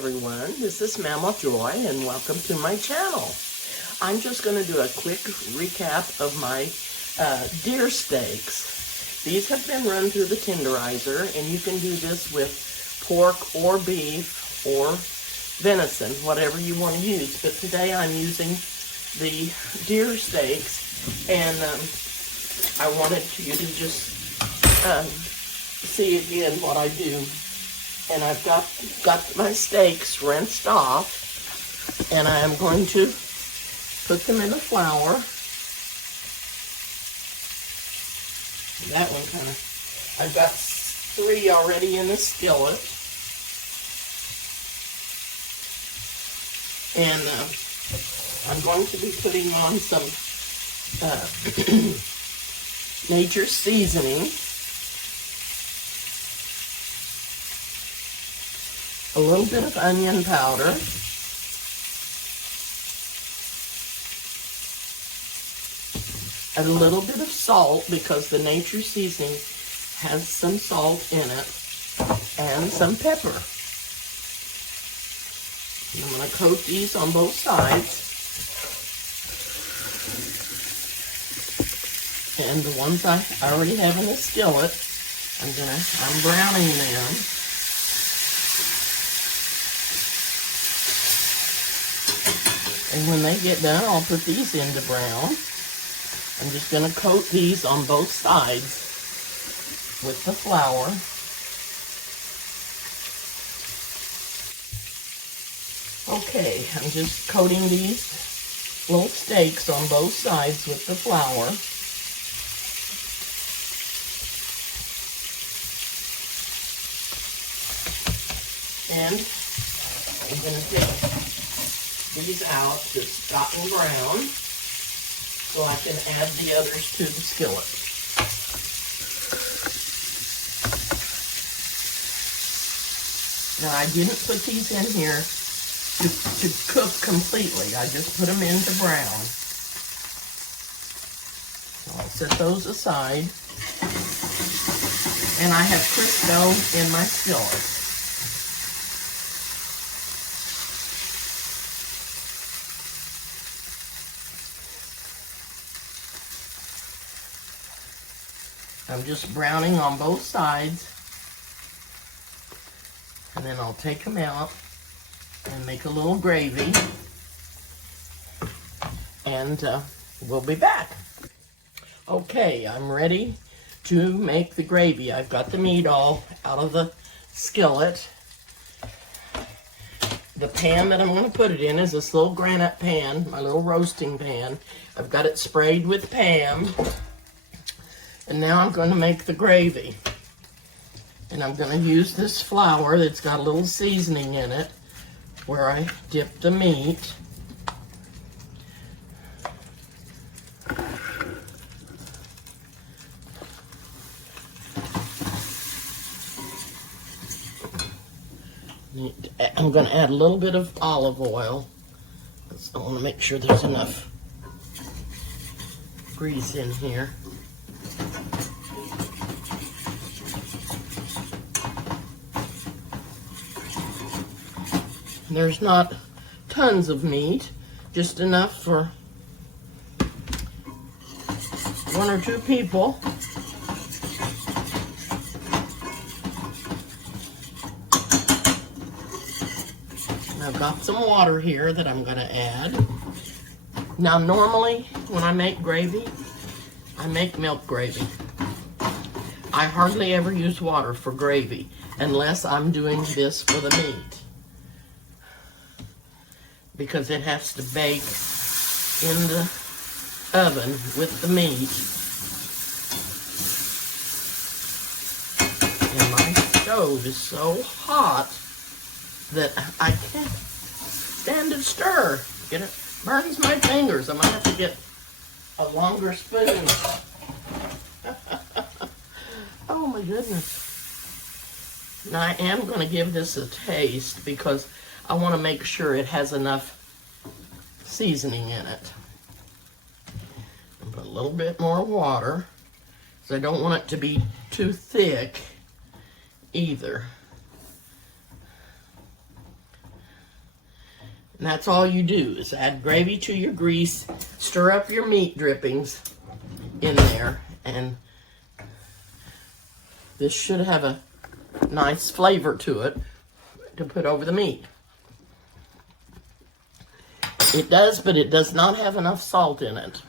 everyone, this is Mama Joy and welcome to my channel. I'm just going to do a quick recap of my deer steaks. These have been run through the tenderizer, and you can do this with pork or beef or venison, whatever you want to use. But today I'm using the deer steaks, and I wanted you to just see again what I do. And I've got my steaks rinsed off, and I am going to put them in the flour. That one I've got 3 already in the skillet. And I'm going to be putting on some Nature's Seasoning. A little bit of onion powder, a little bit of salt because the Nature's Seasoning has some salt in it, and some pepper. And I'm going to coat these on both sides. And the ones I already have in the skillet, I'm browning them. And when they get done, I'll put these into brown. I'm just going to coat these on both sides with the flour. Okay, I'm just coating these little steaks on both sides with the flour. And I'm going to get these out just gotten brown so I can add the others to the skillet. Now I didn't put these in here to cook completely. I just put them into brown. So I'll set those aside. And I have Crisco in my skillet. I'm just browning on both sides, and then I'll take them out and make a little gravy, and we'll be back. Okay, I'm ready to make the gravy. I've got the meat all out of the skillet. The pan that I'm going to put it in is this little granite pan, my little roasting pan. I've got it sprayed with Pam. And now I'm going to make the gravy. And I'm going to use this flour that's got a little seasoning in it where I dip the meat. I'm going to add a little bit of olive oil. I want to make sure there's enough grease in here. There's not tons of meat, just enough for 1 or 2 people. And I've got some water here that I'm going to add. Now normally when I make gravy, I make milk gravy. I hardly ever use water for gravy unless I'm doing this for the meat, because it has to bake in the oven with the meat. And my stove is so hot that I can't stand to stir. It burns my fingers. I'm gonna have to get a longer spoon. Oh my goodness. Now I am gonna give this a taste because I want to make sure it has enough seasoning in it. And put a little bit more water, because I don't want it to be too thick either. And that's all you do is add gravy to your grease, stir up your meat drippings in there, and this should have a nice flavor to it to put over the meat. It does, but it does not have enough salt in it.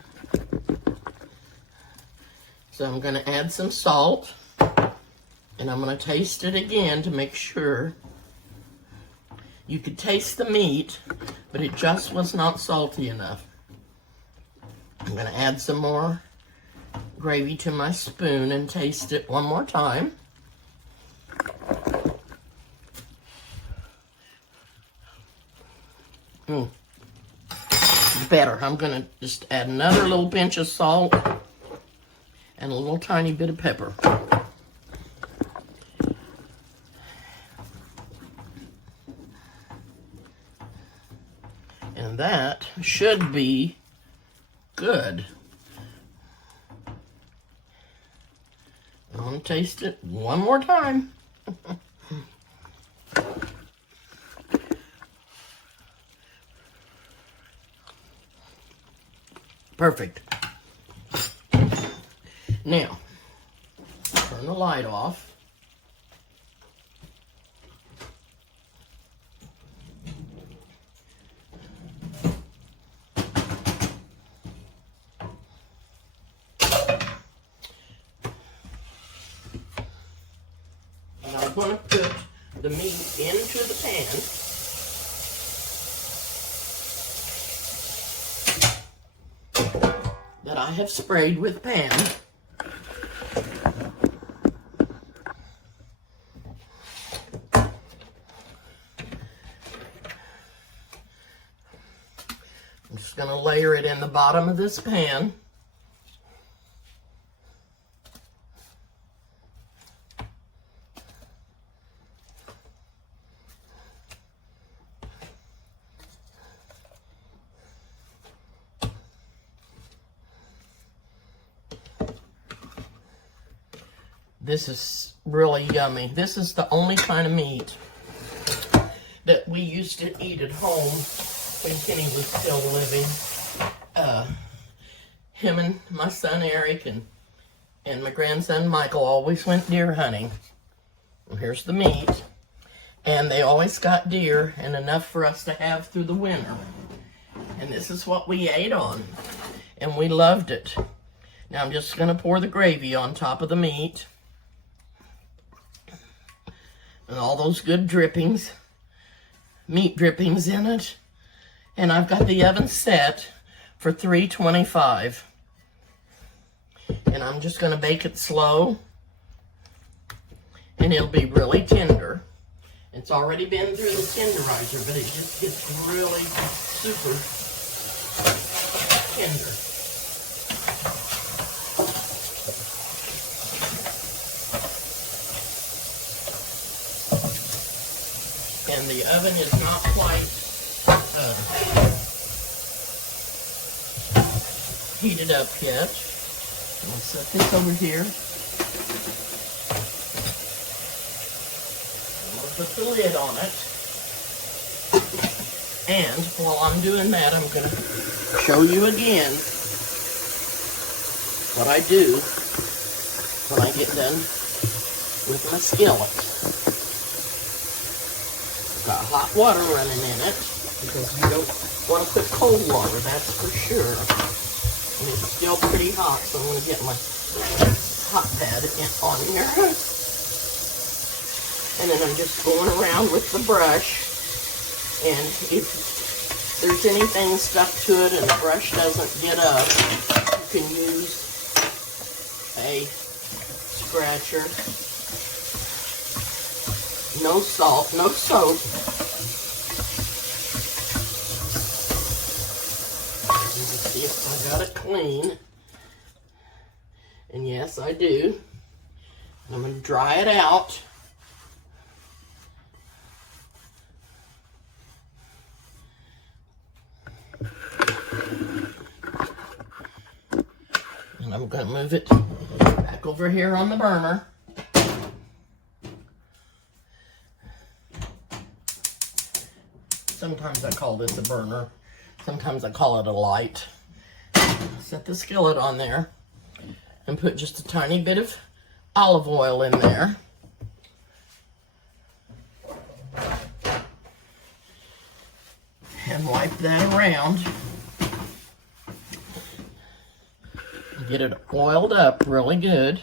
So I'm going to add some salt, and I'm going to taste it again to make sure. You could taste the meat, but it just was not salty enough. I'm going to add some more gravy to my spoon and taste it one more time. Better. I'm going to just add another little pinch of salt and a little tiny bit of pepper. And that should be good. I'm going to taste it one more time. Perfect. Now, turn the light off. And I'm going to put the meat into the pan. That I have sprayed with Pam. I'm just going to layer it in the bottom of this pan. This is really yummy. This is the only kind of meat that we used to eat at home when Kenny was still living. Him and my son Eric and my grandson Michael always went deer hunting. And here's the meat. And they always got deer and enough for us to have through the winter. And this is what we ate on. And we loved it. Now I'm just going to pour the gravy on top of the meat. And all those good drippings, meat drippings in it. And I've got the oven set for 325. And I'm just going to bake it slow. And it'll be really tender. It's already been through the tenderizer, but it just gets really super tender. And the oven is not quite heated up yet. I'll set this over here. I'm going to put the lid on it. And while I'm doing that, I'm going to show you again what I do when I get done with my skillet. Got hot water running in it because you don't want to put cold water, that's for sure. And it's still pretty hot, so I'm going to get my hot pad on here. And then I'm just going around with the brush. And if there's anything stuck to it and the brush doesn't get up, you can use a scratcher. No salt, no soap. See if I got it clean. And yes, I do. I'm going to dry it out. And I'm going to move it back over here on the burner. sometimes I call this a burner. Sometimes I call it a light. Set the skillet on there and put just a tiny bit of olive oil in there. And wipe that around. Get it oiled up really good.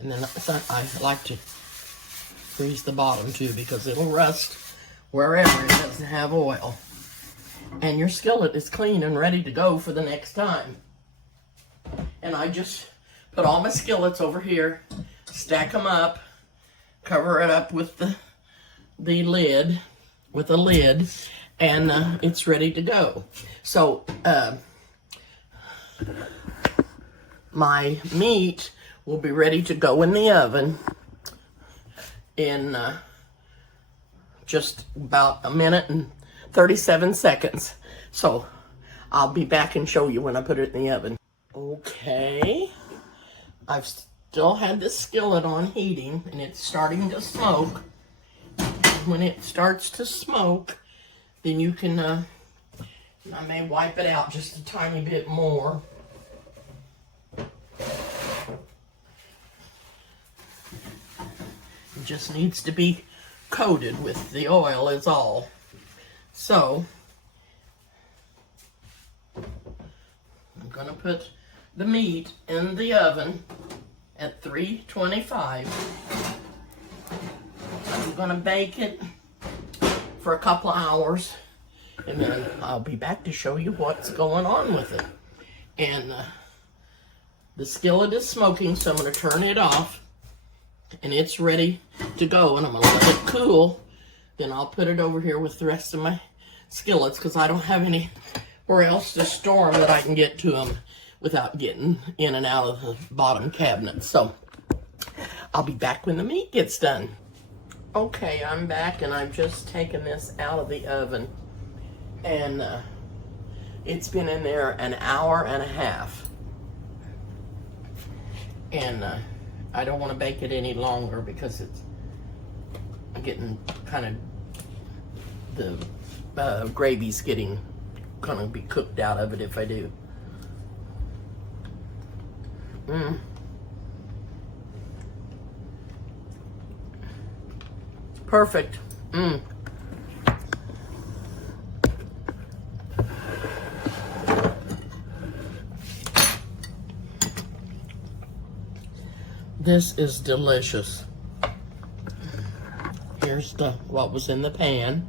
And then I like to grease the bottom too, because it'll rust wherever it doesn't have oil. And your skillet is clean and ready to go for the next time. And I just put all my skillets over here, stack them up, cover it up with the lid, with a lid, and it's ready to go. So my meat will be ready to go in the oven in just about a minute and 37 seconds. So I'll be back and show you when I put it in the oven. Okay, I've still had this skillet on heating, and it's starting to smoke. When it starts to smoke, then you can, I may wipe it out just a tiny bit more. It just needs to be coated with the oil is all. So, I'm gonna put the meat in the oven at 325. I'm gonna bake it for a couple of hours, and then I'll be back to show you what's going on with it. And the skillet is smoking, so I'm gonna turn it off, and it's ready to go, and I'm gonna let it cool. Then I'll put it over here with the rest of my skillets, because I don't have anywhere else to store them that I can get to them without getting in and out of the bottom cabinet. So I'll be back when the meat gets done. Okay, I'm back, and I've just taken this out of the oven, and it's been in there an hour and a half. And I don't want to bake it any longer because it's getting kind of, the gravy's getting gonna be cooked out of it if I do. Perfect. This is delicious. Here's what was in the pan.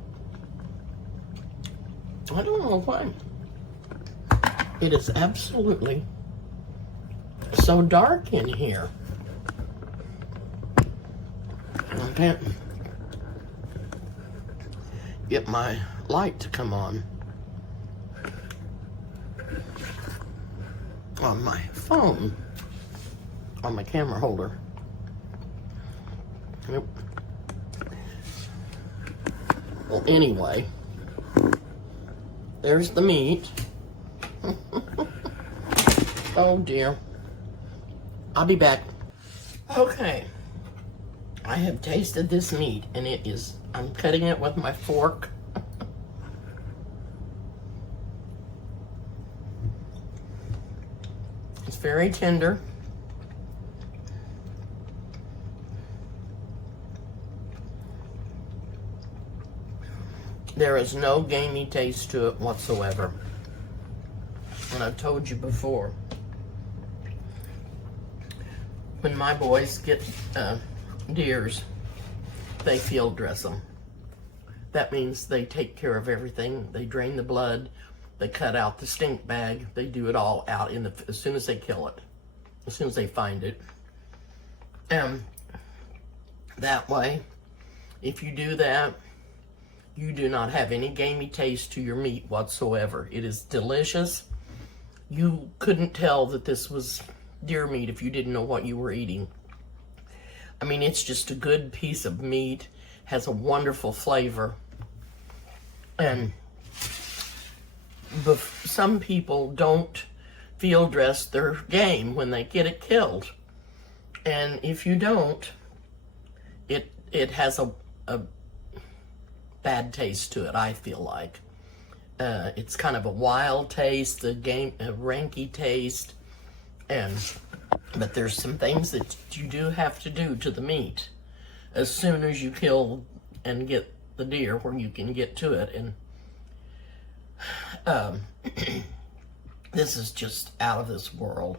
I don't know why. It is absolutely so dark in here. I can't get my light to come on my phone, on my camera holder. Yep. Well, anyway, there's the meat. Oh dear. I'll be back. Okay. I have tasted this meat, and it is, I'm cutting it with my fork. It's very tender. There is no gamey taste to it whatsoever. And I've told you before, when my boys get deers, they field dress them. That means they take care of everything. They drain the blood, they cut out the stink bag, they do it all out as soon as they kill it, as soon as they find it. That way, if you do that, you do not have any gamey taste to your meat whatsoever. It is delicious. You couldn't tell that this was deer meat if you didn't know what you were eating. I mean, it's just a good piece of meat, has a wonderful flavor. And some people don't field dress their game when they get it killed. And if you don't, it has a bad taste to it, I feel like. It's kind of a wild taste, a ranky taste, but there's some things that you do have to do to the meat as soon as you kill and get the deer where you can get to it. And this is just out of this world.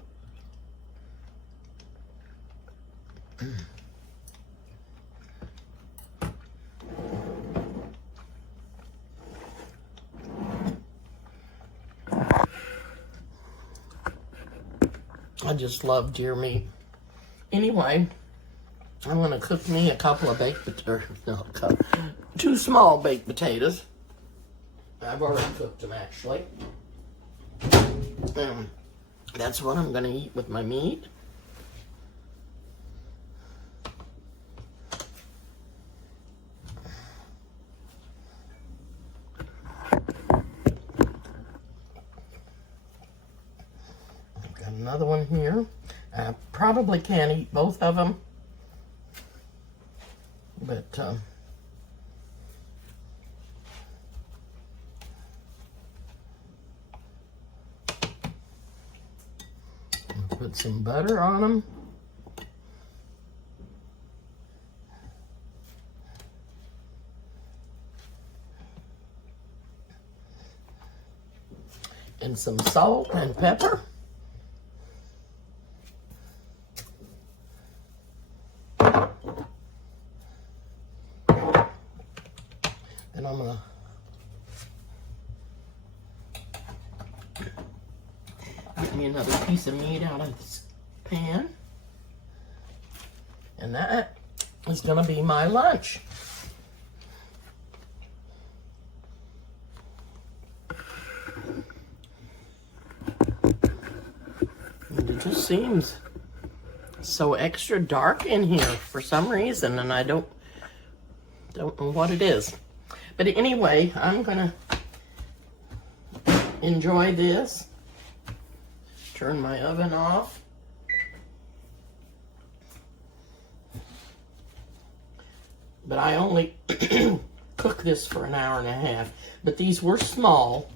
I just love deer meat. Anyway, I'm gonna cook me a couple of two small baked potatoes. I've already cooked them, actually. That's what I'm gonna eat with my meat. Another one here. I probably can't eat both of them, but I'll put some butter on them. And some salt and pepper. And I'm gonna get me another piece of meat out of this pan. And that is gonna be my lunch. And it just seems so extra dark in here for some reason, and I don't know what it is. But anyway, I'm gonna enjoy this. Turn my oven off. But I only cook this for an hour and a half. But these were small.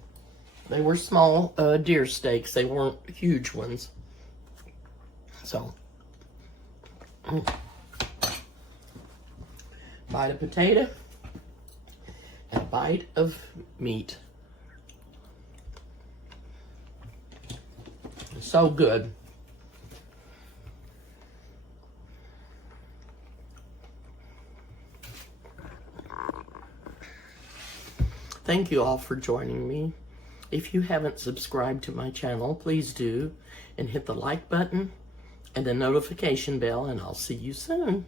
They were small deer steaks. They weren't huge ones. So, bite of potato and a bite of meat. So good. Thank you all for joining me. If you haven't subscribed to my channel, please do, and hit the like button and the notification bell, and I'll see you soon.